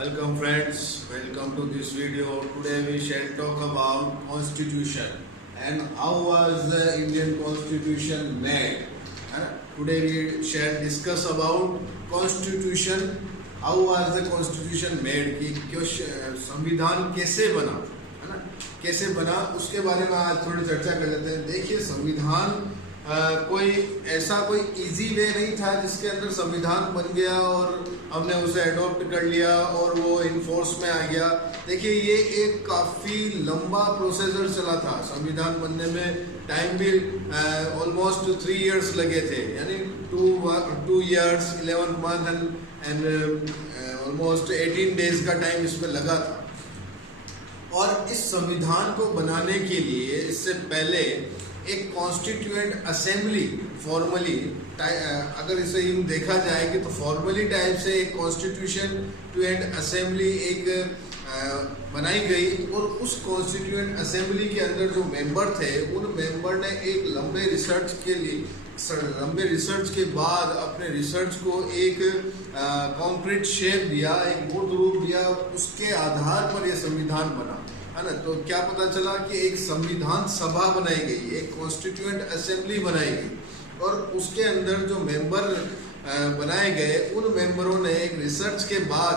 Welcome friends, welcome to this video. Today we shall talk about constitution and how was the Indian constitution made. Today we shall discuss about constitution, how was the constitution made, कि क्यों संविधान कैसे बना, है ना, कैसे बना उसके बारे में आज थोड़ी चर्चा कर लेते हैं। देखिए संविधान कोई ऐसा कोई इजी वे नहीं था जिसके अंदर संविधान बन गया और हमने उसे अडॉप्ट कर लिया और वो इनफोर्स में आ गया। देखिए ये एक काफ़ी लंबा प्रोसीजर चला था संविधान बनने में, टाइम भी ऑलमोस्ट 3 years लगे थे, यानी 2 years 11 months and almost 18 days का टाइम इसमें लगा था। और इस संविधान को बनाने के लिए इससे पहले एक कॉन्स्टिट्यूएंट असेंबली फॉर्मली, अगर इसे यूँ देखा जाए कि तो फॉर्मली टाइप से एक कॉन्स्टिट्यूएंट असेंबली एक बनाई गई और उस कॉन्स्टिट्यूएंट असेंबली के अंदर जो मेंबर थे उन मेंबर ने एक लंबे रिसर्च के बाद अपने रिसर्च को एक कॉन्क्रीट शेप दिया, एक मूर्त रूप दिया, उसके आधार पर यह संविधान बना, है ना। तो क्या पता चला कि एक संविधान सभा बनाई गई, एक कॉन्स्टिट्यूएंट असेंबली बनाई गई और उसके अंदर जो मेंबर बनाए गए उन मेंबरों ने एक रिसर्च के बाद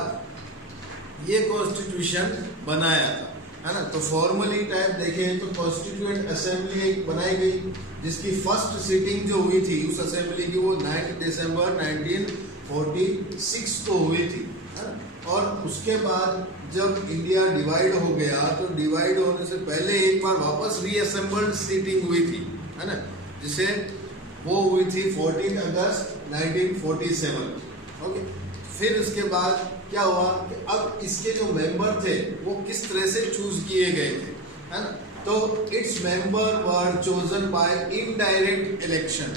ये कॉन्स्टिट्यूशन बनाया था, है ना। तो फॉर्मली टाइप देखें तो कॉन्स्टिट्यूएंट असेंबली एक बनाई गई जिसकी फर्स्ट सीटिंग जो हुई थी उस असेंबली की वो 9 दिसंबर 1946 को हुई थी, है ना। और उसके बाद जब इंडिया डिवाइड हो गया तो डिवाइड होने से पहले एक बार वापस रीअसेंबल्ड सीटिंग हुई थी, है ना, जिसे वो हुई थी 14 अगस्त 1947। ओके, फिर इसके बाद क्या हुआ कि अब इसके जो मेंबर थे वो किस तरह से चूज किए गए थे, है ना। तो its member were chosen by indirect election,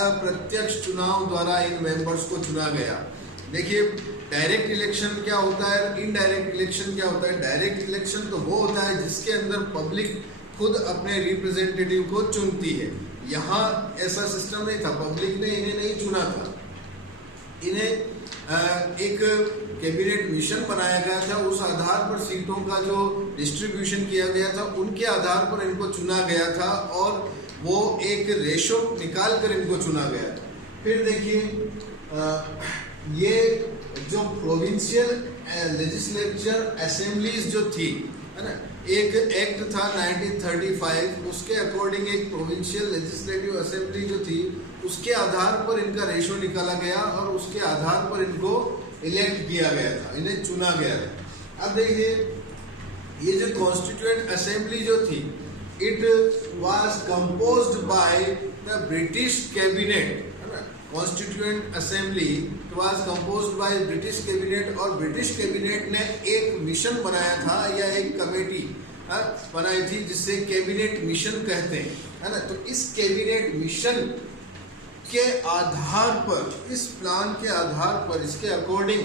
अप्रत्यक्ष चुनाव द्वारा इन मेंबर्स को चुना गया। देखिए डायरेक्ट इलेक्शन क्या होता है, इनडायरेक्ट इलेक्शन क्या होता है। डायरेक्ट इलेक्शन तो वो होता है जिसके अंदर पब्लिक खुद अपने रिप्रेजेंटेटिव को चुनती है। यहाँ ऐसा सिस्टम नहीं था, पब्लिक ने इन्हें नहीं चुना था, इन्हें एक कैबिनेट मिशन बनाया गया था, उस आधार पर सीटों का जो डिस्ट्रीब्यूशन किया गया था उनके आधार पर इनको चुना गया था और वो एक रेशो निकाल कर इनको चुना गया था। फिर देखिए ये जो प्रोविंशियल लेजिस्लेचर असेंबलीज जो थी, है ना, एक एक्ट था 1935, उसके अकॉर्डिंग एक प्रोविंशियल लेजिस्लेटिव असेंबली जो थी उसके आधार पर इनका रेशो निकाला गया और उसके आधार पर इनको इलेक्ट किया गया था, इन्हें चुना गया था। अब देखिए ये जो कॉन्स्टिट्यूएंट असेंबली जो थी it was composed by the British cabinet, constituent assembly was composed by British cabinet और ब्रिटिश कैबिनेट ने एक मिशन बनाया था या एक कमेटी बनाई थी जिसे कैबिनेट मिशन कहते हैं, है ना। तो इस कैबिनेट मिशन के आधार पर, इस प्लान के आधार पर, इसके अकॉर्डिंग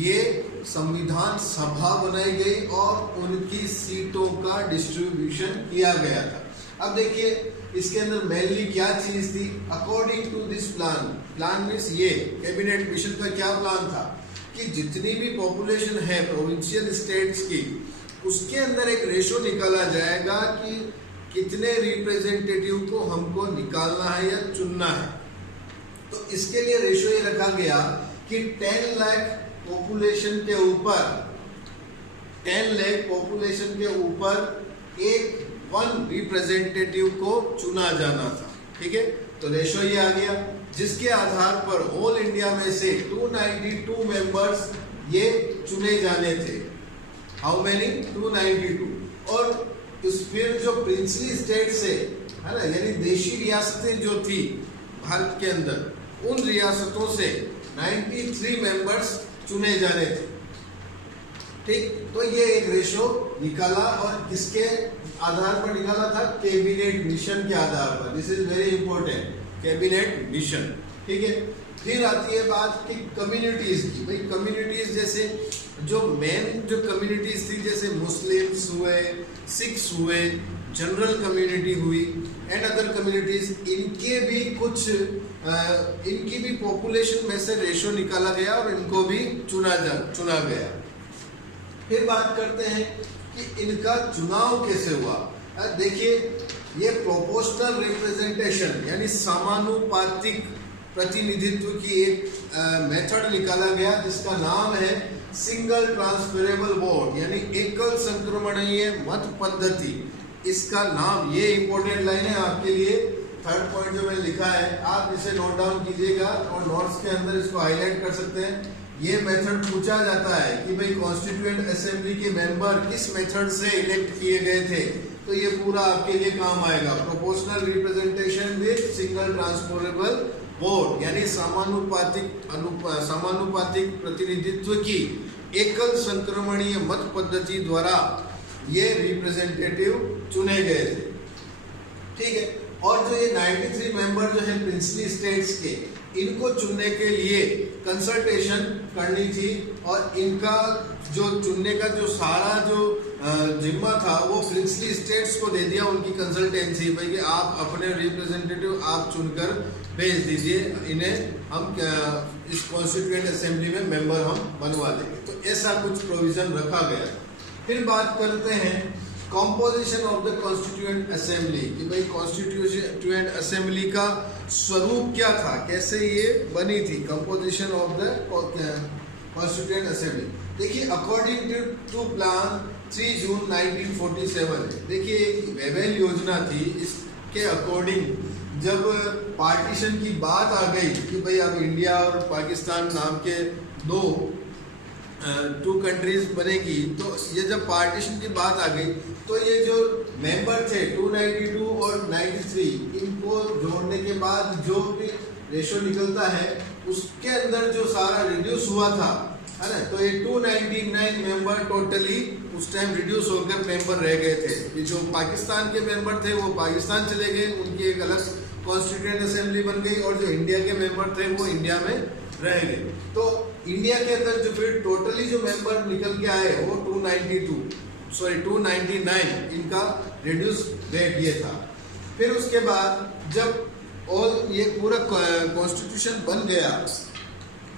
ये संविधान सभा बनाई गई और उनकी सीटों का डिस्ट्रीब्यूशन किया गया था। अब देखिए इसके अंदर मेनली क्या चीज थी, according to this plan means ये कैबिनेट मिशन का क्या प्लान था कि जितनी भी पॉपुलेशन है प्रोविंशियल स्टेट्स की उसके अंदर एक रेशो निकाला जाएगा कि कितने रिप्रेजेंटेटिव को हमको निकालना है या चुनना है। तो इसके लिए रेशो ये रखा गया कि 10 लाख पॉपुलेशन के ऊपर, 10 लाख पॉपुलेशन के ऊपर एक 1 रिप्रेजेंटेटिव को चुना जाना था, ठीक है। तो रेशो ये आ गया जिसके आधार पर ऑल इंडिया में से 292 मेंबर्स ये चुने जाने थे। How many? 292। और इस फिर जो प्रिंसली स्टेट से, है ना, यानी देशी रियासतें जो थी भारत के अंदर, उन रियासतों से 93 मेंबर्स चुने जाने थे, ठीक। तो ये एक रेशो निकाला और किसके आधार पर निकाला था? कैबिनेट मिशन के आधार पर। This is very important, cabinet mission, ठीक है। फिर आती है बात कि कम्युनिटीज की। भाई कम्युनिटीज जैसे जो मेन जो कम्युनिटीज थी जैसे मुस्लिम्स हुए, सिख्स हुए, जनरल कम्युनिटी हुई एंड अदर कम्युनिटीज, इनके भी कुछ इनकी भी पॉपुलेशन में से रेशो निकाला गया और इनको भी चुना गया। फिर बात करते हैं कि इनका चुनाव कैसे हुआ। देखिए, ये प्रोपोर्शनल रिप्रेजेंटेशन यानी समानुपातिक प्रतिनिधित्व की एक मेथड निकाला गया जिसका नाम है सिंगल ट्रांसफरेबल वोट यानी एकल संक्रमणीय मत पद्धति। इसका नाम, ये इंपॉर्टेंट लाइन है आपके लिए, थर्ड पॉइंट जो मैंने लिखा है आप इसे नोट डाउन कीजिएगा और नोट्स के अंदर इसको हाईलाइट कर सकते हैं। ये मेथड पूछा जाता है कि भाई कॉन्स्टिट्यूएंट असेंबली के मेंबर किस मेथड से इलेक्ट किए गए थे, तो ये पूरा आपके लिए काम आएगा। Proportional representation with single transferable vote यानी समानुपातिक प्रतिनिधित्व की एकल संक्रमणीय मत पद्धति द्वारा ये रिप्रेजेंटेटिव चुने गए थे। ठीक है, और जो ये 93 मेंबर जो है प्रिंसली स्टेट्स के, इनको चुनने के लिए कंसल्टेशन करनी थी और इनका जो चुनने का जो सारा जो जिम्मा था वो प्रिंसली स्टेट्स को दे दिया, उनकी कंसल्टेंसी, भाई कि आप अपने रिप्रेजेंटेटिव आप चुनकर भेज दीजिए, इन्हें हम इस कॉन्स्टिट्यूएंट असेंबली में मेंबर हम बनवा देंगे। तो ऐसा कुछ प्रोविजन रखा गया। फिर बात करते हैं composition of the constituent assembly कि भाई कॉन्स्टिट्यूएंट असेंबली का स्वरूप क्या था, कैसे ये बनी थी, composition of the constituent assembly. देखिए, अकॉर्डिंग टू प्लान 3 जून 1947, देखिए एक वेवेल योजना थी, इसके अकॉर्डिंग जब पार्टीशन की बात आ गई कि भाई अब इंडिया और पाकिस्तान नाम के टू कंट्रीज बनेगी, तो ये जब पार्टीशन की बात आ गई तो ये जो मेंबर थे 292 और 93, इनको जोड़ने के बाद जो भी रेशो निकलता है उसके अंदर जो सारा रिड्यूस हुआ था, है ना, तो ये 299 मेंबर टोटली उस टाइम रिड्यूस होकर मेंबर रह गए थे। ये जो पाकिस्तान के मेंबर थे वो पाकिस्तान चले गए, उनकी एक अलग कॉन्स्टिट्यूएंट असेंबली बन गई, और जो इंडिया के मेंबर थे वो इंडिया में रह गए। तो इंडिया के अंदर जो फिर टोटली जो मेंबर निकल के आए वो 299 इनका रिड्यूस रेट ये था। फिर उसके बाद जब ऑल ये पूरा कॉन्स्टिट्यूशन बन गया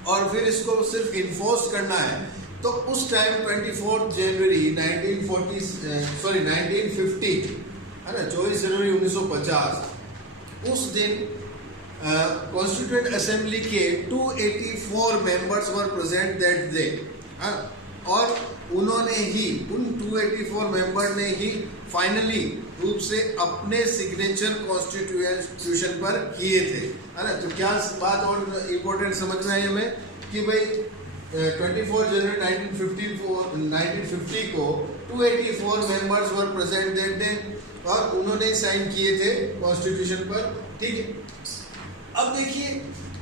और फिर इसको सिर्फ इन्फोर्स करना है, तो उस टाइम 24 जनवरी 1950 है ना, 24 जनवरी 1950, उस दिन कॉन्स्टिट्यूएंट असेंबली के 284 members were present that day, और उन्होंने ही उन 284 मेंबर ने ही फाइनली रूप से अपने सिग्नेचर कॉन्स्टिट्यूशन पर किए थे, है ना। तो क्या बात और इम्पोर्टेंट समझ में आई हमें कि भाई 24 जनवरी 1950 को 284 members were present that day और उन्होंने साइन किए थे कॉन्स्टिट्यूशन पर। ठीक है, अब देखिए,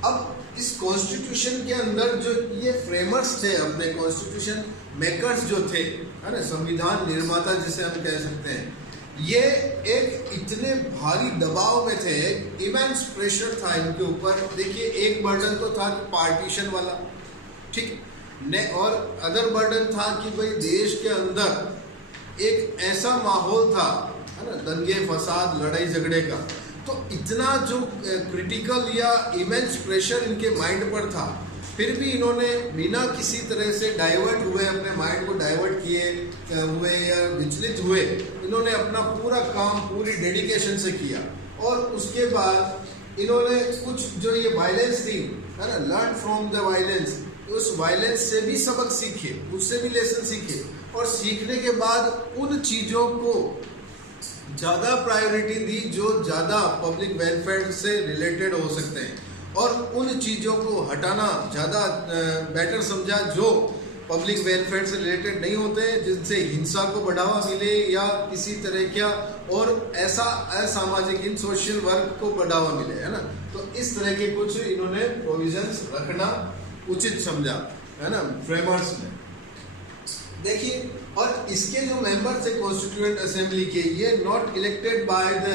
अब इस कॉन्स्टिट्यूशन के अंदर जो ये फ्रेमर्स थे, अपने कॉन्स्टिट्यूशन मेकर्स जो थे, है ना, संविधान निर्माता जिसे हम कह सकते हैं, ये एक इतने भारी दबाव में थे, इमेंस प्रेशर था इनके ऊपर। देखिए, एक बर्डन तो था पार्टीशन वाला, ठीक ने, और अदर बर्डन था कि भाई देश के अंदर एक ऐसा माहौल था, है ना, दंगे फसाद लड़ाई झगड़े का, तो इतना जो क्रिटिकल या इमेंस प्रेशर इनके माइंड पर था, फिर भी इन्होंने बिना किसी तरह से डाइवर्ट हुए, अपने माइंड को डाइवर्ट किए हुए या विचलित हुए, इन्होंने अपना पूरा काम पूरी डेडिकेशन से किया। और उसके बाद इन्होंने कुछ जो ये वायलेंस थी, है ना, लर्न फ्रॉम द वायलेंस, उस वायलेंस से भी सबक सीखे, उससे भी लेसन सीखे, और सीखने के बाद उन चीज़ों को ज़्यादा प्रायोरिटी दी जो ज़्यादा पब्लिक वेलफेयर से रिलेटेड हो सकते हैं, और उन चीज़ों को हटाना ज़्यादा बेटर समझा जो पब्लिक वेलफेयर से रिलेटेड नहीं होते, जिनसे हिंसा को बढ़ावा मिले या किसी तरह का और ऐसा असामाजिक इन सोशल वर्क को बढ़ावा मिले, है ना। तो इस तरह के कुछ इन्होंने प्रोविजंस रखना उचित समझा, है ना, फ्रेमर्स ने। देखिए, और इसके जो मेंबर्स है कॉन्स्टिट्यूएंट असेंबली के, ये not elected by the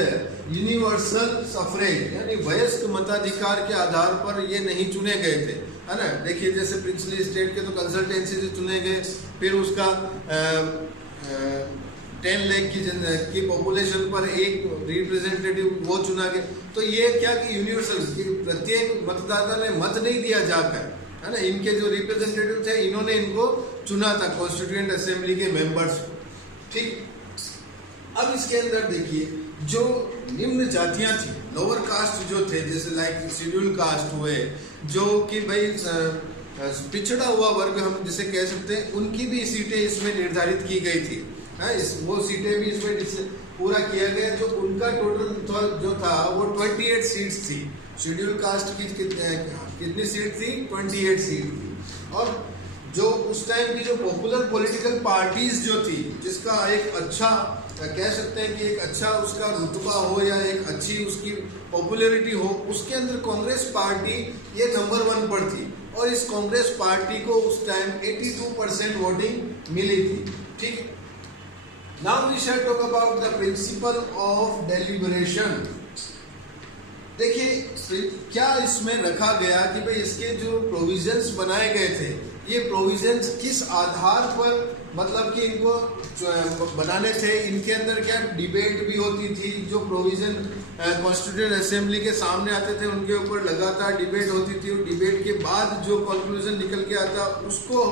universal suffrage यानी वयस्क मताधिकार के आधार पर ये नहीं चुने गए थे, है ना। देखिए, जैसे प्रिंसली स्टेट के तो कंसल्टेंसी से चुने गए, फिर उसका 10 लाख की पॉपुलेशन पर एक रिप्रेजेंटेटिव वो चुना गया। तो ये क्या कि यूनिवर्सल, प्रत्येक मतदाता ने मत नहीं दिया जाकर, है ना, इनके जो रिप्रेजेंटेटिव थे इन्होंने इनको चुना था कॉन्स्टिट्यूएंट असेंबली के मेंबर्स को। ठीक, अब इसके अंदर देखिए जो निम्न जातियां थी, लोअर कास्ट जो थे, जैसे लाइक शेड्यूल कास्ट हुए, जो कि भाई पिछड़ा हुआ वर्ग हम जिसे कह सकते हैं, उनकी भी सीटें इसमें निर्धारित की गई थी। वो सीटें भी इसमें पूरा किया गया। जो उनका टोटल जो था वो 28 सीट्स थी। शेड्यूल कास्ट की कितनी सीट थी? 28 सीट थी। और जो उस टाइम की जो पॉपुलर पॉलिटिकल पार्टीज जो थी, जिसका एक अच्छा कह सकते हैं कि एक अच्छा उसका रुतबा हो या एक अच्छी उसकी पॉपुलैरिटी हो, उसके अंदर कांग्रेस पार्टी ये नंबर 1 पर थी। और इस कांग्रेस पार्टी को उस टाइम 82% वोटिंग मिली थी। ठीक, now we shall talk about the principle of deliberation. देखिए क्या इसमें रखा गया कि भाई इसके जो प्रोविजंस बनाए गए थे, ये प्रोविजंस किस आधार पर मतलब कि इनको बनाने थे। इनके अंदर क्या डिबेट भी होती थी। जो प्रोविजन कॉन्स्टिट्यूएंट असेंबली के सामने आते थे उनके ऊपर लगातार डिबेट होती थी। और डिबेट के बाद जो कंक्लूजन निकल के आता उसको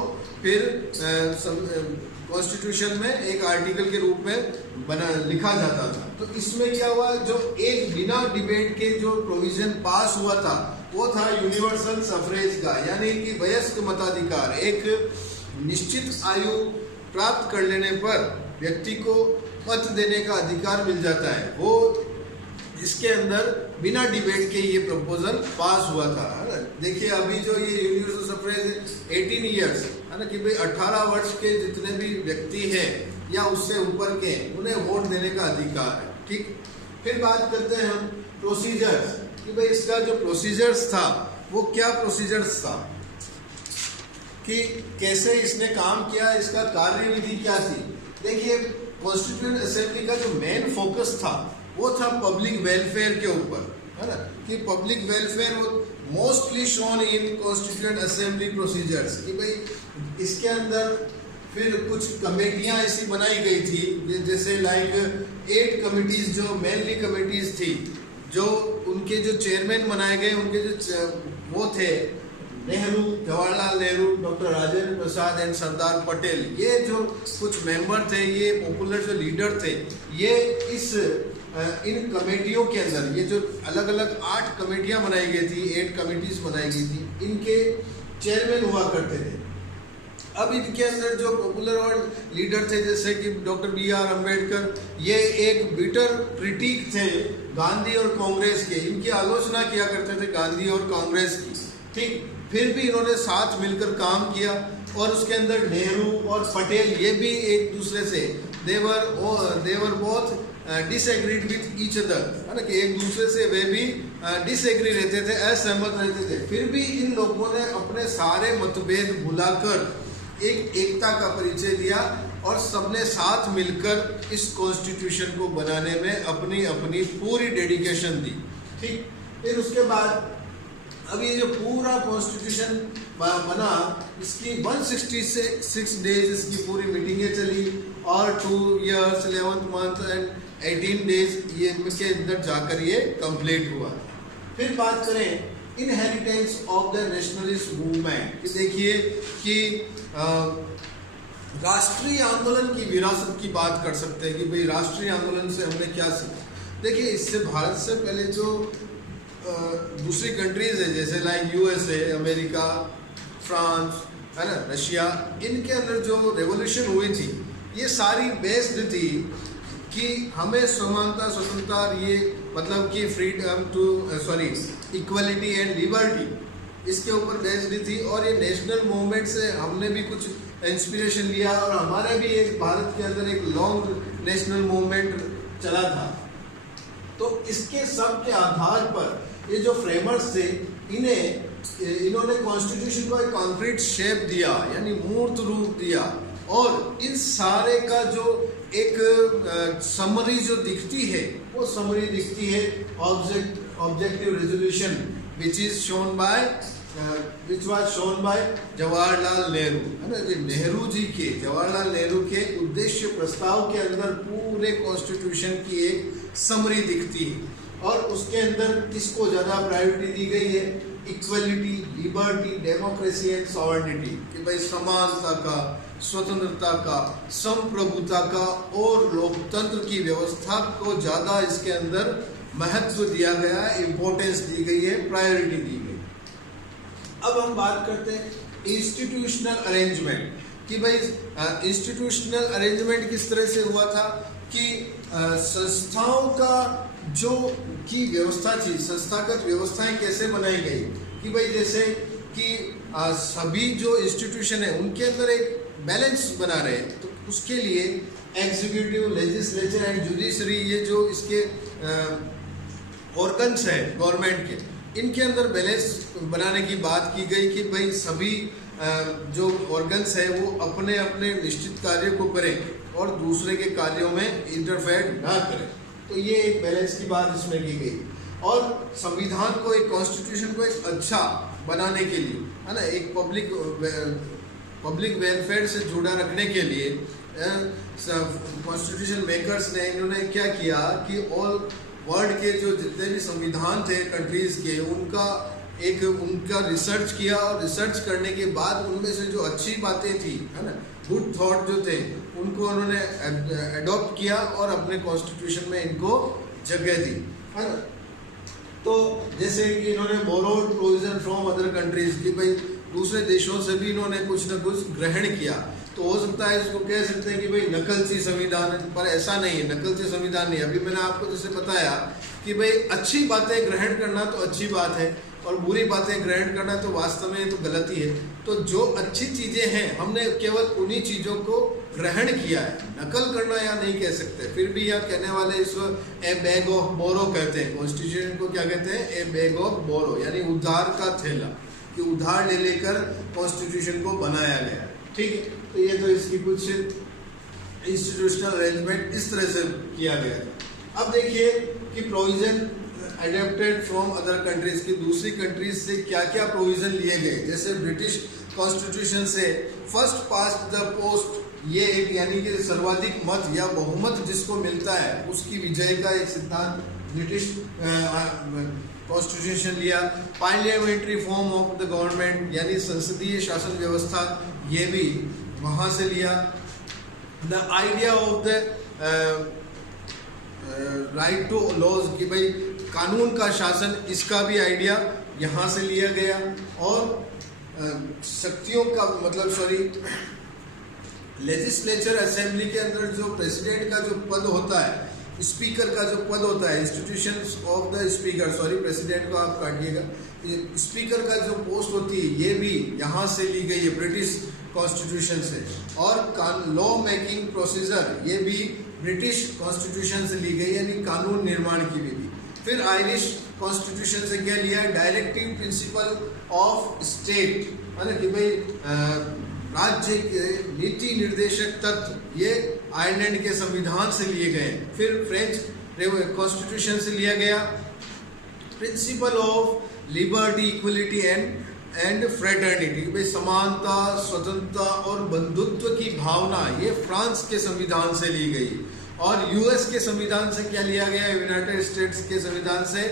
फिर कॉन्स्टिट्यूशन में एक आर्टिकल के रूप में लिखा जाता था। तो इसमें क्या हुआ, जो एक बिना डिबेट के जो प्रोविजन पास हुआ था वो था यूनिवर्सल सफरेज का, यानी कि वयस्क मताधिकार। एक निश्चित आयु प्राप्त कर लेने पर व्यक्ति को मत देने का अधिकार मिल जाता है। वो इसके अंदर बिना डिबेट के ये प्रपोजल पास हुआ था। देखिए अभी जो ये यूनिवर्सल सफरेज 18 ईयर्स है ना, कि भाई 18 वर्ष के जितने भी व्यक्ति हैं या उससे ऊपर के, उन्हें वोट देने का अधिकार है। ठीक, फिर बात करते हैं हम प्रोसीजर्स कि भाई इसका जो प्रोसीजर्स था वो क्या प्रोसीजर्स था, कि कैसे इसने काम किया, इसका कार्यविधि क्या थी। देखिए कॉन्स्टिट्यूएंट असेंबली का जो मेन फोकस था वो था पब्लिक वेलफेयर के ऊपर, है ना, कि पब्लिक वेलफेयर वो mostly shown in constituent assembly procedures. कि भाई इसके अंदर फिर कुछ कमेटियां ऐसी बनाई गई थी, जैसे लाइक 8 कमिटीज जो मेनली कमिटीज थी, जो उनके जो चेयरमैन बनाए गए, उनके जो वो थे नेहरू, जवाहरलाल नेहरू, डॉक्टर राजेंद्र प्रसाद एंड सरदार पटेल। ये जो कुछ मेंबर थे, ये पॉपुलर जो लीडर थे, ये इन कमेटियों के अंदर, ये जो अलग अलग 8 कमेटियां बनाई गई थी, 8 कमिटीज बनाई गई थी, इनके चेयरमैन हुआ करते थे। अब इनके अंदर जो पॉपुलर और लीडर थे, जैसे कि डॉक्टर BR अम्बेडकर, ये एक बिटर क्रिटिक थे गांधी और कांग्रेस के। इनकी आलोचना किया करते थे गांधी और कांग्रेस की। ठीक, फिर भी इन्होंने साथ मिलकर काम किया। और उसके अंदर नेहरू और पटेल, ये भी एक दूसरे से they were both disagreed with each other, है ना, कि एक दूसरे से वे भी डिसएग्री रहते थे, असहमत रहते थे। फिर भी इन लोगों ने अपने सारे मतभेद भुलाकर एक एकता का परिचय दिया और सबने साथ मिलकर इस कॉन्स्टिट्यूशन को बनाने में अपनी अपनी पूरी डेडिकेशन दी। ठीक, फिर उसके बाद अब ये जो पूरा कॉन्स्टिट्यूशन बना, इसकी 166 डेज इसकी पूरी मीटिंगें चली और 2 years 11th month and 18 days ये के अंदर जाकर ये कंप्लीट हुआ। फिर बात करें inheritance of the nationalist movement, कि देखिए कि राष्ट्रीय आंदोलन की विरासत की बात कर सकते हैं कि भाई राष्ट्रीय आंदोलन से हमने क्या सीखा। देखिए इससे भारत से पहले जो दूसरी कंट्रीज है, जैसे लाइक USA, अमेरिका, फ्रांस, है ना, रशिया, इनके अंदर जो रेवोल्यूशन हुई थी ये सारी बेस्ड थी कि हमें समानता, स्वतंत्रता, ये मतलब कि freedom to equality and liberty, इसके ऊपर बेस्ड थी। और ये नेशनल मूवमेंट से हमने भी कुछ इंस्पिरेशन लिया और हमारे भी एक भारत के अंदर एक लॉन्ग नेशनल मूवमेंट चला था। तो इसके सब के आधार पर ये जो फ्रेमर्स थे, इन्होंने कॉन्स्टिट्यूशन को एक कॉन्क्रीट शेप दिया, यानी मूर्त रूप दिया। और इन सारे का जो एक समरी जो दिखती है, वो समरी दिखती है objective resolution which was shown by Jawaharlal Nehru, है ना, जवाहरलाल नेहरू के उद्देश्य प्रस्ताव के अंदर पूरे कॉन्स्टिट्यूशन की एक समरी दिखती है। और उसके अंदर किसको ज़्यादा प्रायोरिटी दी गई है, equality, liberty, democracy and sovereignty, कि भाई समानता का, स्वतंत्रता का, संप्रभुता का और लोकतंत्र की व्यवस्था को ज़्यादा इसके अंदर महत्व दिया गया, इम्पोर्टेंस दी गई है, प्रायोरिटी दी गई। अब हम बात करते हैं इंस्टीट्यूशनल अरेंजमेंट, कि भाई इंस्टीट्यूशनल अरेंजमेंट किस तरह से हुआ था कि संस्थाओं का जो की व्यवस्था थी, संस्थागत व्यवस्थाएं कैसे बनाई गई, कि भाई जैसे कि सभी जो इंस्टीट्यूशन है उनके अंदर एक बैलेंस बना रहे, तो उसके लिए एग्जीक्यूटिव, लेजिस्लेचर एंड जुडिशरी, ये जो इसके ऑर्गन्स है गवर्नमेंट के, इनके अंदर बैलेंस बनाने की बात की गई कि भाई सभी जो ऑर्गन्स है वो अपने अपने निश्चित कार्य को करें और दूसरे के कार्यों में इंटरफेयर ना करें। तो ये एक बैलेंस की बात इसमें की गई। और संविधान को, एक कॉन्स्टिट्यूशन को एक अच्छा बनाने के लिए, है ना, एक पब्लिक वेलफेयर से जुड़ा रखने के लिए कॉन्स्टिट्यूशन मेकर्स ने, इन्होंने क्या किया कि ऑल वर्ल्ड के जो जितने भी संविधान थे कंट्रीज के, उनका रिसर्च किया, और रिसर्च करने के बाद उनमें से जो अच्छी बातें थी, है ना, गुड थॉट जो थे, उनको उन्होंने एडॉप्ट किया और अपने कॉन्स्टिट्यूशन में इनको जगह दी, है ना। तो जैसे कि इन्होंने borrowed provision from other countries, कि भाई दूसरे देशों से भी इन्होंने कुछ ना कुछ ग्रहण किया। तो हो सकता है इसको कह सकते हैं कि भाई नकलची संविधान है, पर ऐसा नहीं है, नकलची संविधान नहीं। अभी मैंने आपको जैसे बताया कि भाई अच्छी बातें ग्रहण करना तो अच्छी बात है, और बुरी बातें ग्रहण करना तो वास्तव में तो गलती है। तो जो अच्छी चीज़ें हैं हमने केवल उन्हीं चीज़ों को ग्रहण किया है, नकल करना या नहीं कह सकते। फिर भी यह कहने वाले इसको ए बैग ऑफ बोरो कहते हैं, कॉन्स्टिट्यूशन को क्या कहते हैं, ए बैग ऑफ बोरो, यानी उधार का थैला, कि उधार ले लेकर कॉन्स्टिट्यूशन को बनाया गया। ठीक है, तो ये तो इसकी कुछ इंस्टीट्यूशनल अरेंजमेंट इस तरह से किया गया था। अब देखिए कि provision adapted from other countries, की दूसरी कंट्रीज से क्या क्या प्रोविजन लिए गए। जैसे ब्रिटिश कॉन्स्टिट्यूशन से फर्स्ट पास्ट द पोस्ट, ये एक यानी कि सर्वाधिक मत या बहुमत जिसको मिलता है उसकी विजय का एक सिद्धांत ब्रिटिश कॉन्स्टिट्यूशन लिया। Parliamentary form of the government, यानी संसदीय शासन व्यवस्था, ये भी वहाँ से लिया। The idea of the right to laws, कि भाई कानून का शासन, इसका भी आइडिया यहाँ से लिया गया। और शक्तियों का मतलब लेजिस्लेचर असेंबली के अंदर जो प्रेसिडेंट का जो पद होता है, स्पीकर का जो पद होता है, institutions of the speaker, president को आप काटिएगा, स्पीकर का जो पोस्ट होती है ये भी यहाँ से ली गई है ब्रिटिश कॉन्स्टिट्यूशन से। और लॉ मेकिंग प्रोसीजर, ये भी ब्रिटिश कॉन्स्टिट्यूशन से ली गई, यानी कानून निर्माण की विधि। फिर आयरिश कॉन्स्टिट्यूशन से क्या लिया, डायरेक्टिव प्रिंसिपल ऑफ स्टेट, है ना, कि भाई राज्य के नीति निर्देशक तत्व, ये आयरलैंड के संविधान से लिए गए। फिर फ्रेंच कॉन्स्टिट्यूशन से लिया गया principle of liberty, equality and fraternity, भाई समानता, स्वतंत्रता और बंधुत्व की भावना, ये फ्रांस के संविधान से ली गई। और यूएस के संविधान से क्या लिया गया, यूनाइटेड स्टेट्स के संविधान से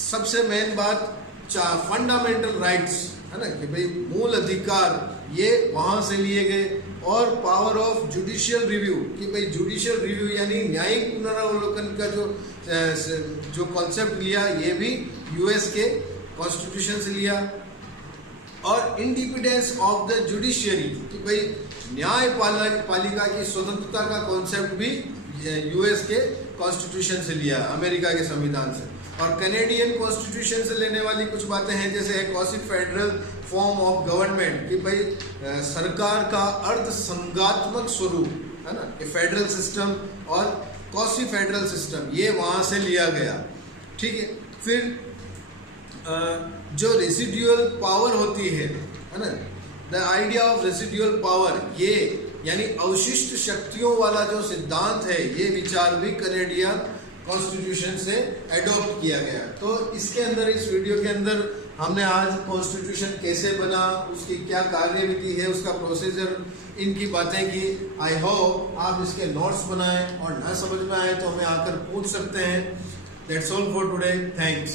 सबसे मेन बात फंडामेंटल राइट्स, है ना, कि भाई मूल अधिकार, ये वहाँ से लिए गए। और पावर ऑफ जुडिशियल रिव्यू, कि भाई जुडिशियल रिव्यू यानी न्यायिक पुनरावलोकन का जो कॉन्सेप्ट लिया, ये भी यूएस के कॉन्स्टिट्यूशन से लिया। और इंडिपेंडेंस ऑफ द जुडिशियरी, कि भाई न्यायपालिका की स्वतंत्रता का कॉन्सेप्ट भी यूएस के कॉन्स्टिट्यूशन से लिया, अमेरिका के संविधान से। और कैनेडियन कॉन्स्टिट्यूशन से लेने वाली कुछ बातें हैं, जैसे quasi federal form of government, कि भाई सरकार का अर्ध संघात्मक स्वरूप, है ना, फेडरल सिस्टम और क्वासी फेडरल सिस्टम, ये वहाँ से लिया गया। ठीक है, फिर जो रेसिडुअल पावर होती है ना, the idea of residual power, ये यानी अवशिष्ट शक्तियों वाला जो सिद्धांत है, ये विचार भी कनेडियन कॉन्स्टिट्यूशन से एडॉप्ट किया गया। तो इसके अंदर, इस वीडियो के अंदर हमने आज कॉन्स्टिट्यूशन कैसे बना, उसकी क्या कार्यविधि है, उसका प्रोसीजर, इनकी बातें की। आई होप आप इसके नोट्स बनाएं, और ना समझ में आए तो हमें आकर पूछ सकते हैं। That's all for today, thanks.